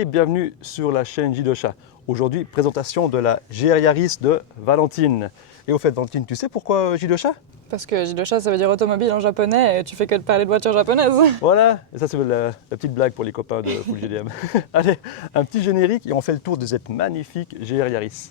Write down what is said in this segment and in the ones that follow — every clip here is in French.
et bienvenue sur la chaîne Jidocha. Aujourd'hui, présentation de la GR Yaris de Valentine. Et au fait, Valentine, tu sais pourquoi Jidocha? Parce que Jidocha, ça veut dire automobile en japonais et tu fais que de parler de voitures japonaises. Voilà, et ça c'est la petite blague pour les copains de Full GDM. Allez, un petit générique et on fait le tour de cette magnifique GR Yaris.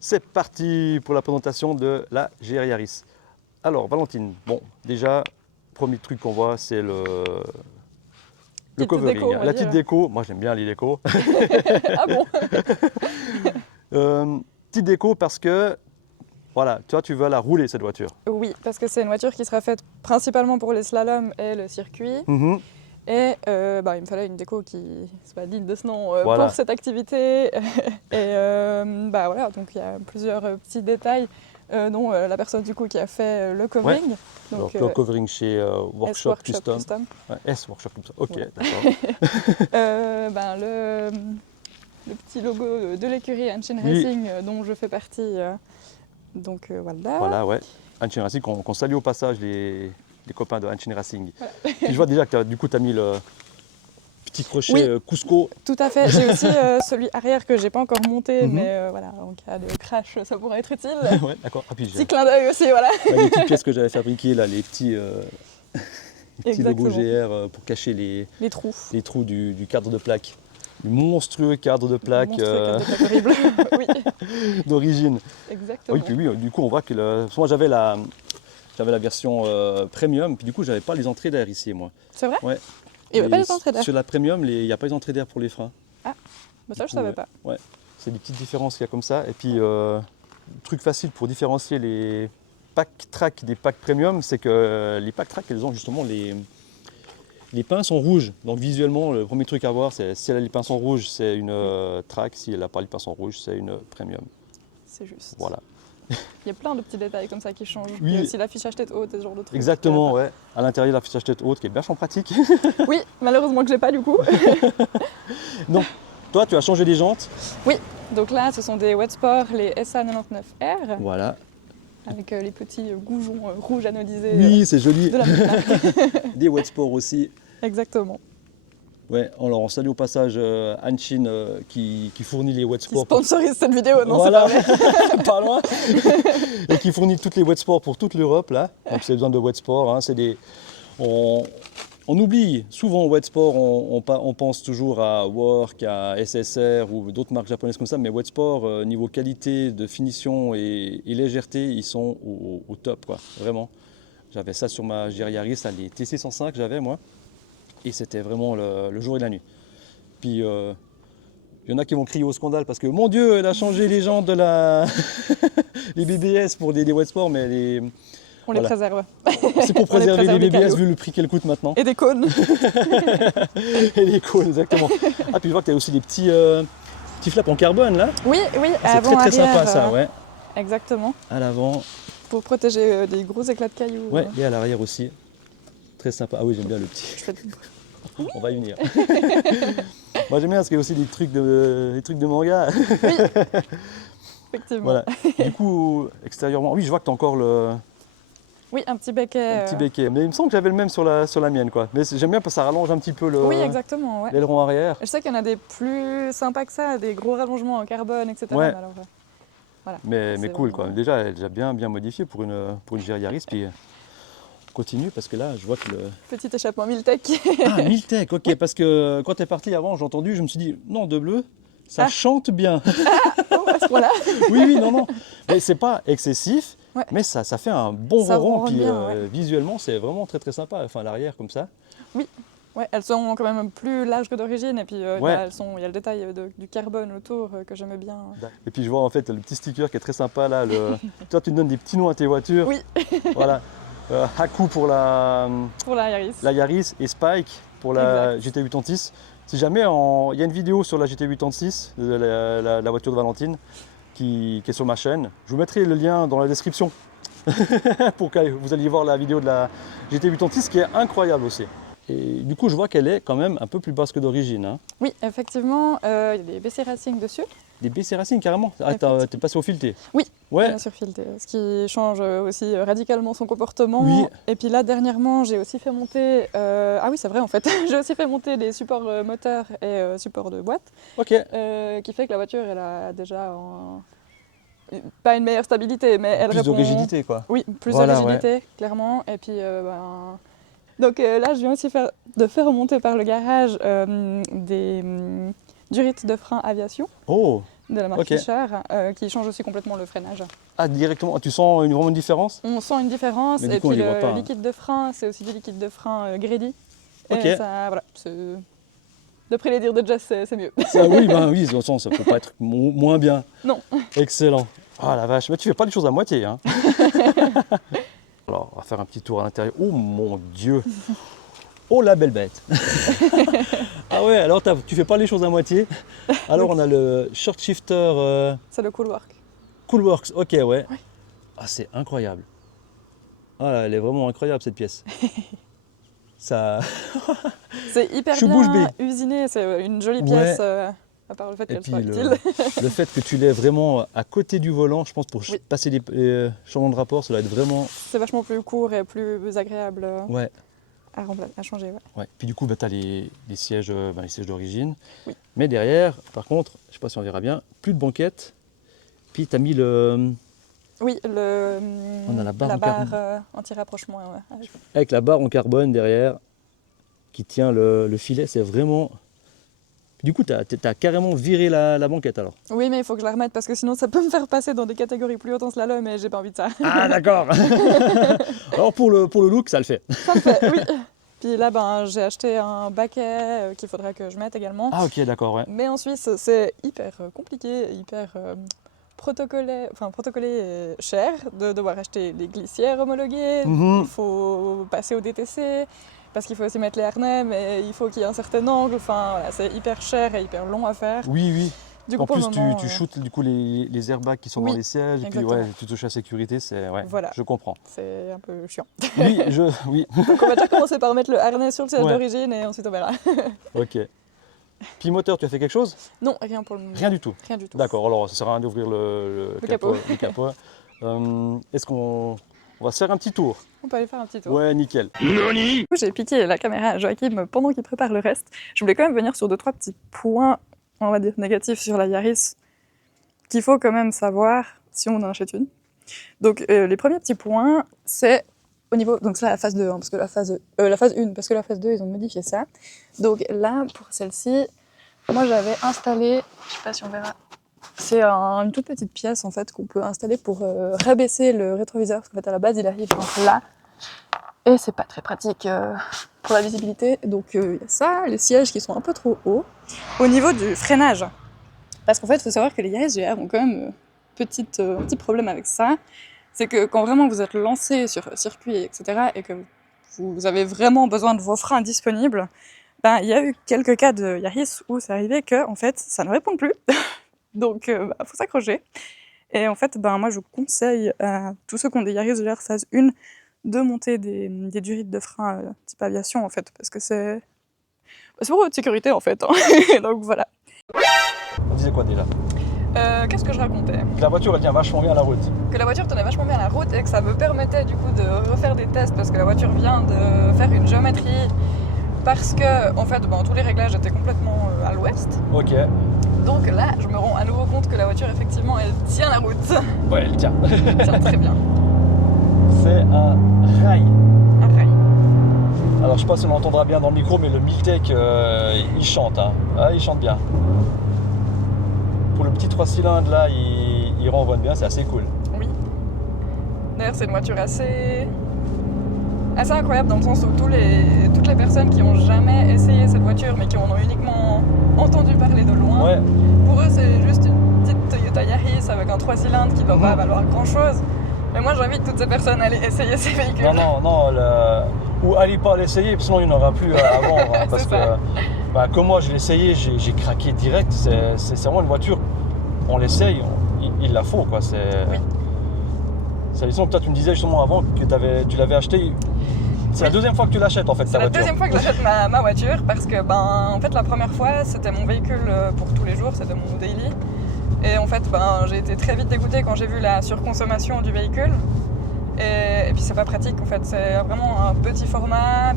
C'est parti pour la présentation de la GR Yaris. Alors Valentine, bon déjà, premier truc qu'on voit c'est le covering, déco, la petite déco. Moi j'aime bien les décos. Ah bon? Petite déco parce que, voilà, toi tu vas la rouler cette voiture. Oui, parce que c'est une voiture qui sera faite principalement pour les slaloms et le circuit. Et il me fallait une déco qui soit digne de ce nom Voilà. pour cette activité. Et voilà, donc il y a plusieurs petits détails, dont la personne du coup qui a fait le covering. Alors, Donc, le covering chez Workshop Custom. Ouais, S Workshop Custom, ok, Ouais. d'accord. Le petit logo de l'écurie Hanshin Oui. Racing dont je fais partie. Voilà. Voilà, ouais. Hanshin Racing, qu'on salue au passage les copains de Hanshin Racing. Voilà. Puis je vois déjà que tu as mis le petit crochet Oui. Cusco. Tout à fait. J'ai aussi celui arrière que j'ai pas encore monté, Mhm. mais voilà, en cas de crash, ça pourrait être utile. Ouais, d'accord. Ah, puis Petit clin d'œil aussi, voilà. les petites pièces que j'avais fabriquées, là, les petits logos Exactement. GR pour cacher les Les trous. du cadre de plaque. Du monstrueux cadre de plaque Monstrueux cadre de plaque horrible. Oui, d'origine. exactement. Oui, puis oui, du coup, on voit que moi j'avais la version premium, puis du coup, j'avais pas les entrées d'air ici, moi. C'est vrai? Ouais. Il n'y avait pas les entrées d'air. Sur la premium, il n'y a pas les entrées d'air pour les freins. Bah ça, Du je coup, savais pas. Ouais, c'est des petites différences qu'il y a comme ça. Et puis, truc facile pour différencier les pack track des packs premium, c'est que les pack track, elles ont justement les pins sont rouges. Donc visuellement, le premier truc à voir, c'est si elle a les pins sont rouges, c'est une track. Si elle n'a pas les pins sont rouges, c'est une premium. C'est juste. Voilà. Il y a plein de petits détails comme ça qui changent. Oui. Il y a aussi l'affichage tête haute et ce genre de trucs. Exactement, ouais. À l'intérieur, l'affichage tête haute qui est vachement pratique. Oui, malheureusement que je l'ai pas du coup. Donc, toi, tu as changé les jantes. Oui, donc là, ce sont des Wetsport, les SA99R, Voilà. avec les petits goujons rouges anodisés Oui, c'est joli. de la même marque. Des wet sports aussi. Exactement. Ouais, alors on salue au passage Hanshin qui fournit les wet Qui sports. sponsorise cette vidéo, non, Voilà. c'est pas vrai. Pas loin. Et qui fournit toutes les wet sports pour toute l'Europe là. Donc c'est besoin de wet sports. Hein. On oublie souvent wet sport, on pense toujours à Work, à SSR ou d'autres marques japonaises comme ça, mais wet sport niveau qualité de finition et légèreté, ils sont au top quoi, vraiment. J'avais ça sur ma GR Yaris, là, les TC105 j'avais moi, et c'était vraiment le jour et la nuit. Puis il y en a qui vont crier au scandale parce que mon Dieu, elle a changé les jantes de les BBS pour des wet sports, mais On les voilà. préserve. C'est pour préserver les BBS vu le prix qu'elles coûtent maintenant. Et des cônes. Et les cônes, exactement. Ah, puis je vois que tu as aussi des petits flaps en carbone là. Oui, C'est avant, très arrière, sympa ça, ouais. Exactement. À l'avant, Pour protéger des gros éclats de cailloux. ouais, et à l'arrière aussi. Très sympa. Ah oui, j'aime bien le petit. Je fais- On va y venir. Moi j'aime bien parce qu'il y a aussi des trucs de manga. Effectivement. Voilà. Du coup, extérieurement, oui, je vois que tu as encore le Oui, un petit béquet. petit béquet. Mais il me semble que j'avais le même sur la mienne, quoi. Mais j'aime bien parce que ça rallonge un petit peu Oui, exactement. Ouais. l'aileron arrière. Je sais qu'il y en a des plus sympas que ça, des gros rallongements en carbone, etc. Ouais. Mais alors, voilà. Mais C'est cool, vraiment- quoi. Déjà, elle est déjà bien modifiée pour une GR Yaris. Puis on continue parce que là, je vois que le. Petit échappement Miltech. Ah, Miltech, ok. Parce que quand tu es parti avant, j'ai entendu, je me suis dit, non, de bleu, ça Ah. chante bien. Oh, à ce point-là. Oui, non. Mais c'est pas excessif, Ouais. mais ça fait un bon Ça ronron. ronronne Puis bien, ouais. visuellement, c'est vraiment très sympa. Enfin, l'arrière comme ça. Ouais, elles sont quand même plus larges que d'origine et puis Ouais. il y a le détail du carbone autour que j'aime bien. Et puis je vois en fait le petit sticker qui est très sympa là. Toi, tu te donnes des petits noms à tes voitures. Oui. Voilà. Haku pour Pour la Yaris. la Yaris et Spike pour la GT8 Antis. Si jamais, il y a une vidéo sur la GT86, la voiture de Valentine, qui est sur ma chaîne. Je vous mettrai le lien dans la description pour que vous alliez voir la vidéo de la GT86 qui est incroyable aussi. Et du coup, je vois qu'elle est quand même un peu plus basse que d'origine. Hein. Oui, effectivement, il y a des BC Racing dessus. Des BC Racing carrément. Ah, t'es passé au fileté. Oui, ouais. bien sûr fileté, ce qui change aussi radicalement son comportement. Oui. Et puis là, dernièrement, j'ai aussi fait monter... Ah oui, c'est vrai en fait. J'ai aussi fait monter les supports moteurs et supports de boîte. Ok. Qui fait que la voiture, elle a déjà... Pas une meilleure stabilité, mais elle répond... Plus de rigidité quoi. Oui, plus voilà, de rigidité, clairement. Et puis... Donc là, je viens aussi de faire remonter par le garage des durites de frein aviation de la marque Fischer qui changent aussi complètement le freinage. Ah, directement. Tu sens vraiment une différence? On sent une différence. Mais et puis le liquide de frein, c'est aussi du liquide de frein Grady. Et ça, voilà, d'après les dires de Jess, c'est mieux. Ça, oui, oui, dans le sens, ça ne peut pas être moins bien. Non. Excellent. Ah la vache, mais tu fais pas les choses à moitié. Hein. Alors, on va faire un petit tour à l'intérieur. Oh mon Dieu! Oh la belle bête! Ah ouais, alors tu fais pas les choses à moitié. Alors on a le short shifter. C'est le Coolwork. Coolworks, ok, ouais. Ah, c'est incroyable. Ah, elle est vraiment incroyable cette pièce. Ça. C'est hyper bien usiné, c'est une jolie pièce. À part le fait qu'elle soit utile. Le fait que tu l'aies vraiment à côté du volant, je pense pour passer les changements de rapport, ça doit être vraiment... C'est vachement plus court et plus agréable à changer. Ouais. Puis du coup, tu as les sièges d'origine. Oui. Mais derrière, par contre, je ne sais pas si on verra bien, plus de banquette. Puis tu as mis le... Oui, on a la barre anti-rapprochement. Ouais. Avec la barre en carbone derrière qui tient le filet, c'est vraiment... Du coup, tu as carrément viré la banquette alors? Oui, mais il faut que je la remette parce que sinon ça peut me faire passer dans des catégories plus hautes en slalom et j'ai pas envie de ça. Ah d'accord. Alors pour le look, ça le fait. Ça le fait, oui. Puis là, j'ai acheté un baquet qu'il faudra que je mette également. Ah ok, d'accord, ouais. Mais en Suisse, c'est hyper compliqué, hyper protocolé et cher de devoir acheter les glissières homologuées. Il faut passer au DTC. Parce qu'il faut aussi mettre les harnais, mais il faut qu'il y ait un certain angle. Enfin, voilà, c'est hyper cher et hyper long à faire. Oui. Du coup, en plus, tu shootes du coup les airbags qui sont dans les sièges. Exactement. Et puis tu touches à la sécurité. Voilà. Je comprends. C'est un peu chiant. Oui. Donc on va déjà commencer par mettre le harnais sur le siège d'origine et ensuite on verra. Ok. Puis moteur, tu as fait quelque chose? Non, rien pour le moment. Rien du tout? Rien du tout. D'accord, alors ça sert à rien d'ouvrir le capot. Est-ce qu'on va se faire un petit tour? On peut aller faire un petit tour. Ouais, nickel. Du coup, j'ai piqué la caméra à Joachim pendant qu'il prépare le reste. Je voulais quand même venir sur 2-3 petits points, on va dire négatifs sur la Yaris, qu'il faut quand même savoir si on en achète une. Donc les premiers petits points, c'est au niveau, donc c'est la phase 2, parce que la phase 1, parce que la phase 2, ils ont modifié ça. Donc là, pour celle-ci, moi j'avais installé, je sais pas si on verra, c'est une toute petite pièce en fait qu'on peut installer pour rabaisser le rétroviseur, parce qu'en fait à la base il arrive là, et c'est pas très pratique pour la visibilité. Donc il y a ça, les sièges qui sont un peu trop hauts. Au niveau du freinage, parce qu'en fait il faut savoir que les Yaris GR ont quand même un petit problème avec ça, c'est que quand vraiment vous êtes lancé sur circuit, etc., et que vous avez vraiment besoin de vos freins disponibles, il y a eu quelques cas de Yaris où c'est arrivé que en fait ça ne répond plus. Donc, faut s'accrocher. Et en fait, moi, je conseille à tous ceux qui ont des Yaris GR phase 1 de monter des durites de frein type aviation, en fait, parce que c'est pour votre sécurité, en fait. Hein. Donc, voilà. On disait quoi déjà? Qu'est-ce que je racontais? Que la voiture, elle tient vachement bien à la route. Que la voiture tenait vachement bien à la route et que ça me permettait, du coup, de refaire des tests, parce que la voiture vient de faire une géométrie, parce que, en fait, tous les réglages étaient complètement à l'ouest. Ok. Donc là, je me rends à nouveau compte que la voiture, effectivement, elle tient la route. Ouais, elle tient. Elle tient très bien. C'est un rail. Un rail. Alors, je sais pas si on l'entendra bien dans le micro, mais le Miltech, il chante. Hein. Ah, il chante bien. Pour le petit 3 cylindres, là, il renvoie bien, c'est assez cool. Oui. D'ailleurs, c'est une voiture assez incroyable dans le sens où toutes les personnes qui n'ont jamais essayé cette voiture, mais qui en ont uniquement entendu parler de loin, pour eux c'est juste une petite Toyota Yaris avec un 3 cylindres qui ne doit pas valoir grand chose. Mais moi j'invite toutes ces personnes à aller essayer ces véhicules. Non, ou allez pas l'essayer, sinon il n'y en aura plus à vendre. Hein, parce que Bah, comme moi, je l'ai essayé, j'ai craqué direct. C'est vraiment une voiture, on l'essaye, il la faut, quoi. Oui. C'est disons que toi, tu me disais justement avant que tu l'avais acheté. C'est la deuxième fois que tu l'achètes en fait, C'est ta la voiture. deuxième fois que j'achète ma voiture parce que en fait la première fois c'était mon véhicule pour tous les jours, c'était mon daily. Et en fait j'ai été très vite dégoûtée quand j'ai vu la surconsommation du véhicule. Et puis c'est pas pratique en fait, c'est vraiment un petit format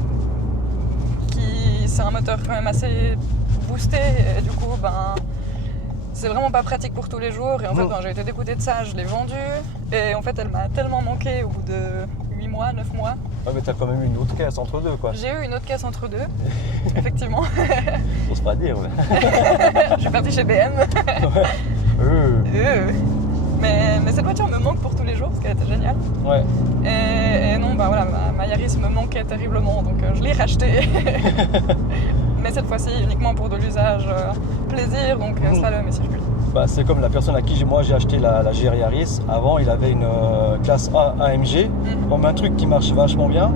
c'est un moteur quand même assez boosté et du coup c'est vraiment pas pratique pour tous les jours. Et en fait quand j'ai été dégoûtée de ça, je l'ai vendue et en fait elle m'a tellement manqué au bout de 8 mois, 9 mois. Ouais, mais t'as quand même eu une autre caisse entre deux, quoi. J'ai eu une autre caisse entre deux, effectivement. J'ose pas dire, ouais. Je suis partie chez BM. Mais cette voiture me manque pour tous les jours parce qu'elle était géniale. Ouais. Et non, voilà, ma Yaris me manquait terriblement, donc je l'ai rachetée. Mais cette fois-ci uniquement pour de l'usage plaisir, donc slalom et circuit. Bah, c'est comme la personne à qui j'ai acheté la GR Yaris. Avant, il avait une classe A AMG, comme un truc qui marche vachement bien.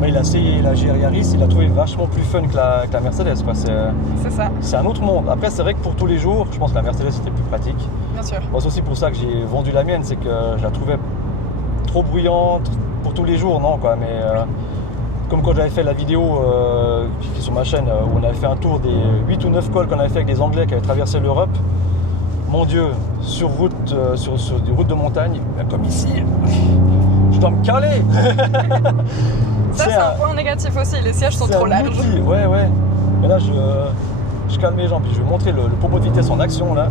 Bah, il a essayé la GR Yaris, il l'a trouvé vachement plus fun que la Mercedes, quoi. C'est ça. C'est un autre monde. Après, c'est vrai que pour tous les jours, je pense que la Mercedes était plus pratique. Bien sûr. Bon, c'est aussi pour ça que j'ai vendu la mienne, c'est que je la trouvais trop bruyante pour tous les jours, non, quoi. Mais comme quand j'avais fait la vidéo qui est sur ma chaîne, où on avait fait un tour des 8 ou 9 cols qu'on avait fait avec des Anglais qui avaient traversé l'Europe. Mon Dieu, sur route, sur des routes de montagne, comme ici, je dois me caler. Ça, c'est un point négatif aussi, les sièges sont trop larges. Ouais. Mais là, je calme mes jambes, puis je vais montrer le pommeau de vitesse en action, là.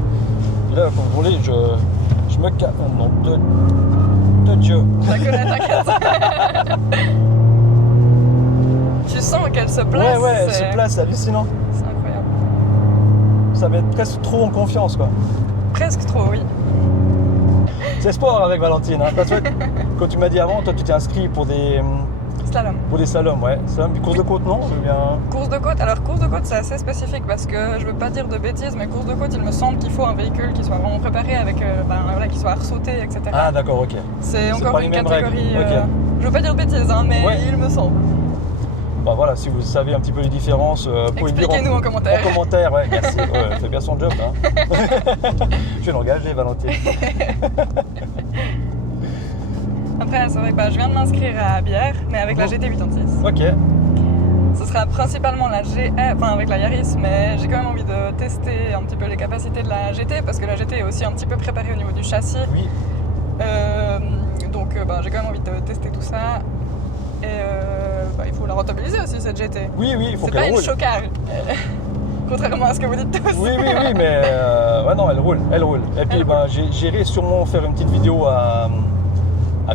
Et là, quand vous voulez, je me calme. Nom de Dieu. T'inquiète. Tu sens qu'elle se place. Ouais, elle se place, c'est hallucinant. C'est incroyable. Ça met presque trop en confiance, quoi. Presque trop, oui. C'est sport avec Valentine. Hein. Quand tu m'as dit avant, toi tu t'es inscrit pour des slaloms. Pour des slaloms, ouais. Slalom, course de côte, non bien... Course de côte. Alors course de côte, c'est assez spécifique parce que je veux pas dire de bêtises, mais course de côte, il me semble qu'il faut un véhicule qui soit vraiment préparé avec, qui soit ressauté, etc. Ah d'accord, ok. C'est encore une catégorie. Okay. Je veux pas dire de bêtises, hein, mais ouais. il me semble. Bah voilà, si vous savez un petit peu les différences, expliquez-nous en commentaire. En commentaire, ouais, merci. Elle fait bien son job, hein. Je vais l'engager, Valentine. Après, c'est vrai que je viens de m'inscrire à Bière, mais avec la GT86. Ok. Ce sera principalement la avec la Yaris, mais j'ai quand même envie de tester un petit peu les capacités de la GT, parce que la GT est aussi un petit peu préparée au niveau du châssis. Oui. Donc j'ai quand même envie de tester tout ça. Et il faut la rentabiliser aussi, cette GT. Oui, il faut qu'elle roule. C'est pas une chocard, contrairement à ce que vous dites tous. Oui, mais ouais, non, elle roule. Et puis j'irai sûrement faire une petite vidéo à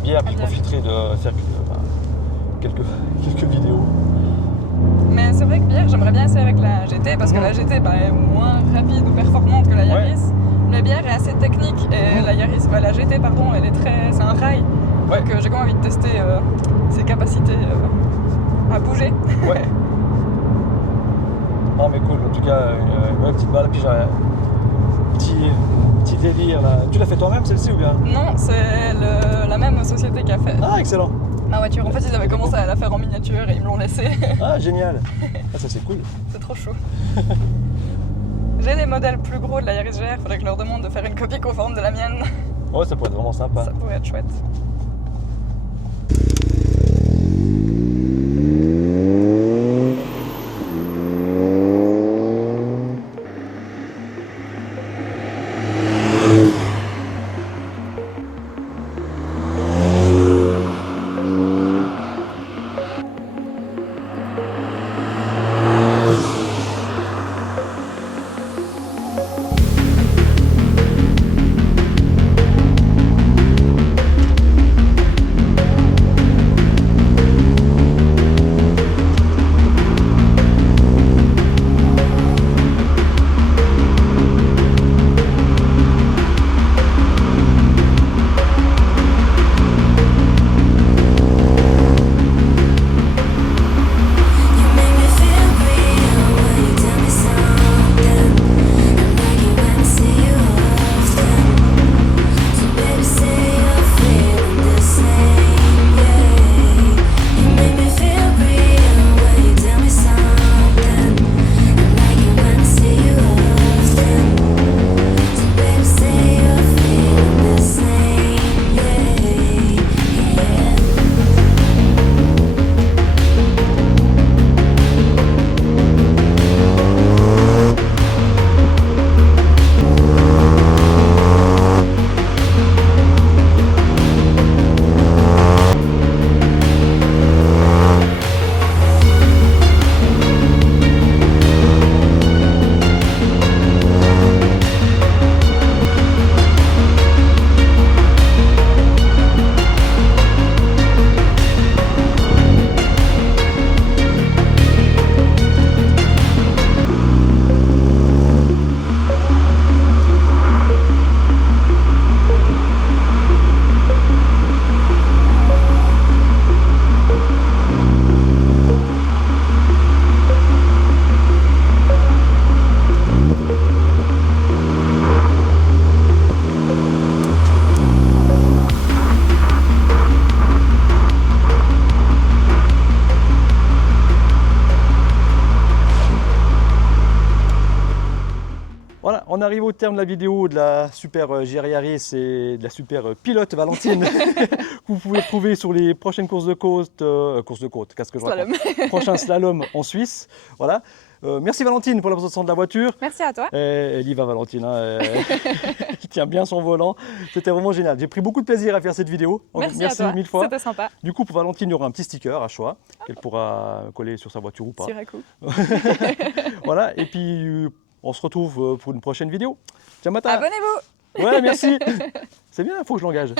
Bière, puis je profiterai de faire quelques vidéos. Mais c'est vrai que Bière, j'aimerais bien essayer avec la GT, parce que la GT est moins rapide ou performante que la Yaris. Ouais. Mais Bière est assez technique, et la GT, elle est c'est un rail. Ouais. Donc j'ai quand même envie de tester ses capacités à bouger. Ouais. Non mais cool, en tout cas, une petite balle, puis j'ai un petit délire là. Tu l'as fait toi-même celle-ci ou bien? Non, c'est la même société qui a fait. Ah, excellent. Ma voiture, en fait, ils avaient commencé à la faire en miniature et ils me l'ont laissée. Ah, génial. Ah, ça c'est cool. C'est trop chaud. J'ai des modèles plus gros de la Yaris GR, faudrait que je leur demande de faire une copie conforme de la mienne. Ouais, ça pourrait être vraiment sympa. Ça pourrait être chouette. on arrive au terme de la vidéo de la super GR Yaris et de la super pilote Valentine que vous pouvez trouver sur les prochaines courses de côte, qu'est-ce que je raconte, prochain slalom en Suisse. Voilà. Merci Valentine pour la présentation de la voiture. Merci à toi. Elle y va Valentine, hein, qui tient bien son volant. C'était vraiment génial. J'ai pris beaucoup de plaisir à faire cette vidéo. Merci à toi. Mille fois. C'était sympa. Du coup, pour Valentine, il y aura un petit sticker à choix qu'elle pourra coller sur sa voiture ou pas. Sur un coup. Voilà, et puis on se retrouve pour une prochaine vidéo. Ciao Mata. Abonnez-vous. Ouais, merci. C'est bien, il faut que je l'engage.